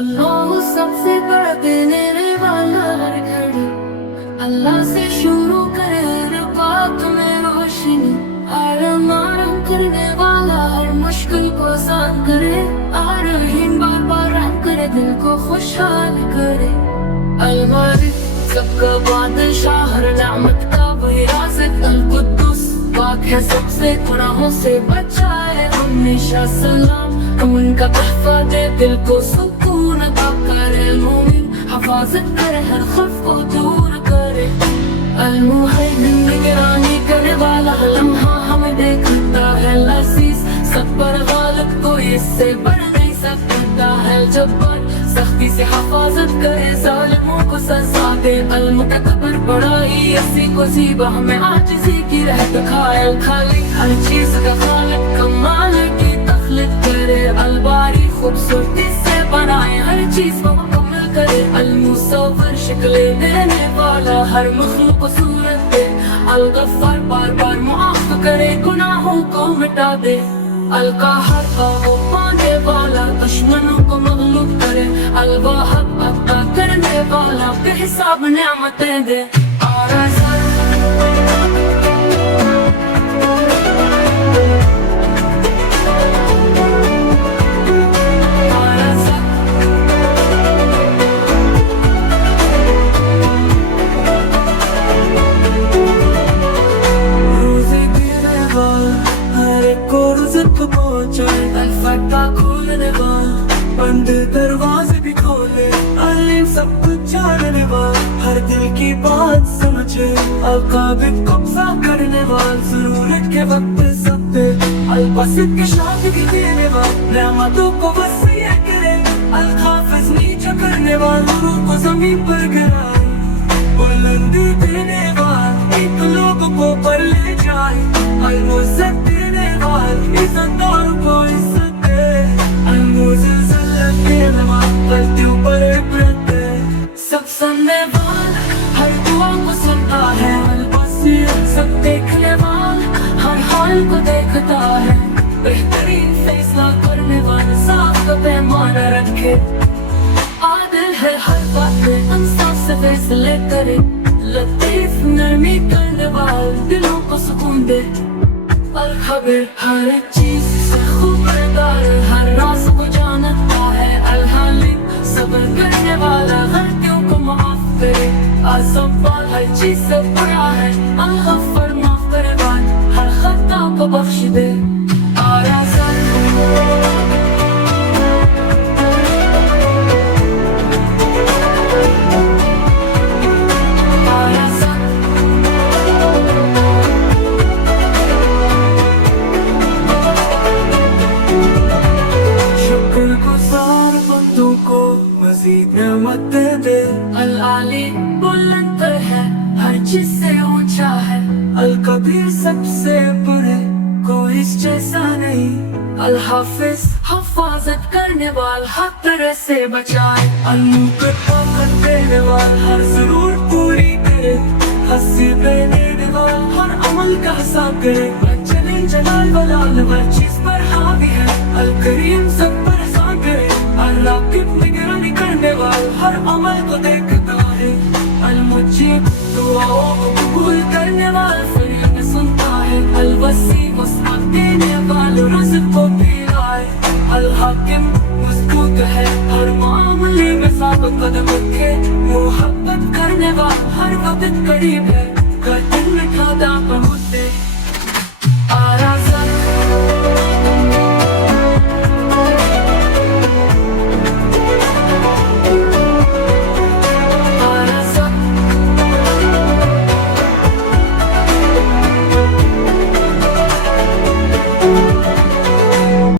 अल्लाह सबसे बड़ा देने वाला हर घड़ी, अल्लाह से शुरू करे हर बात में रोशनी। आराम आराम करने वाला हर मुश्किल को आसान करे, रहीम बार बार रहम करे, दिल को खुशहाल करे। अल-मालिक सबका बादशाह, हर नेमत का वही राज़िक। अल-कुद्दूस पाक है सबसे गुनाहों से बचाए, हमेशा सलाम उनका तहफ़ा दे, दिल को सुकून अता करे। मोमिन हिफाजत करे, हर खौफ को दूर करे। अल-मुहैमिन निगरानी करने वाला, हर लम्हा हमें देखता है। अल-अज़ीज़ सब पर गालिब, कोई इससे बढ़ नहीं सकता है। जब्बार सख्ती से हिफाजत करे, ज़ालिमों को सज़ा दे। अल-मुतकब्बिर बड़ाई असी को ज़ीबा, हमें आजिज़ी की राह दिखाए। अल-खालिक हर चीज़ का खालिक, कमाल की तख्लीक करे। अल-बारी खूबसूरती से बनाए, हर चीज़ को मुकम्मल करे। अल-मुसव्विर शक्लें देने वाला, हर मखलूक को सूरत दे। अल-गफ़्फ़ार बार बार मुआफ़ करे, गुनाहों को मिटा दे। अल-क़ाहर काबू पाने वाला, दुश्मनों को मग़लूब करे। अल-वाहिब अता करने वाला, बेहिसाब नेमतें दे। अल-फत्ता खोलने वाला, बंद दरवाजे भी खोले। अलीम सब कुछ जानने वाला, हर दिल की बात समझे। अल-काबिद कब्जा करने वाला, ज़रूरत के वक्त सब दे। अल-बसित के शादी देने वाला, नेमतों को वसीअ करे। अल-खाफिज़ नीचा करने वाला, रूह को ज़मीन पर गिराए। बुलंदी देने वाला, एक लोगों को पर ले जाए। अल-मुज़्ज़त देने वाला, इज़्ज़तदार को इज़्ज़त दे। अल-मुज़ल्ज़ल देने वाला, गलतियों पर इबरत दे। सब सुनने वाला, हर दुआ को सुनता है। अल-बसीर सब देखने वाला, हर हाल को देखता है। बेहतरीन फैसला करने वाला, साफ का पैमाना रखे। आदिल है हर बात में, इंसाफ से फैसले करे। लतीफ नरमी करने वाला, दिलों को सुकून दे। अल-खबीर हर एक चीज से खबरदार, हर राज को जानता है। अल-हालिम सब्र करने वाला, गलतियों को माफ करे। अल-सब्बार हर चीज से बड़ा है। अल-गफ्फार माफ करे वाला, हर खता को बख्श दे। मज़ीद नेमतें दे। अल-आली बुलंद है, हर चीज़ से ऊंचा है। अल-कबीर सबसे बड़े, कोई इस जैसा नहीं। अल-हाफिज़ हिफाजत करने वाला, हर तरह से बचाए। अल-मुक़ित ताक़त देने वाला, हर ज़रूरत पूरी करे। हंसी देने वाला, हर अमल का हिसाब करे। जलील जलाल वलाल हर चीज़ पर हावी है। अल-करीम सब पर एहसान करे। अल-राक़िब निगरानी करने वाला, हर अमल को देखता है। अल-मुजीब दुआओं को कबूल करने वाला, फरियाद सुनता है। अल-वसी वसअत देने वाला, रिज़्क़ को भी लाए। अल-हाकिम मज़बूत है, हर मामले में साबित कदम रखे। मोहब्बत करने वाला, हर वक्त करीब है।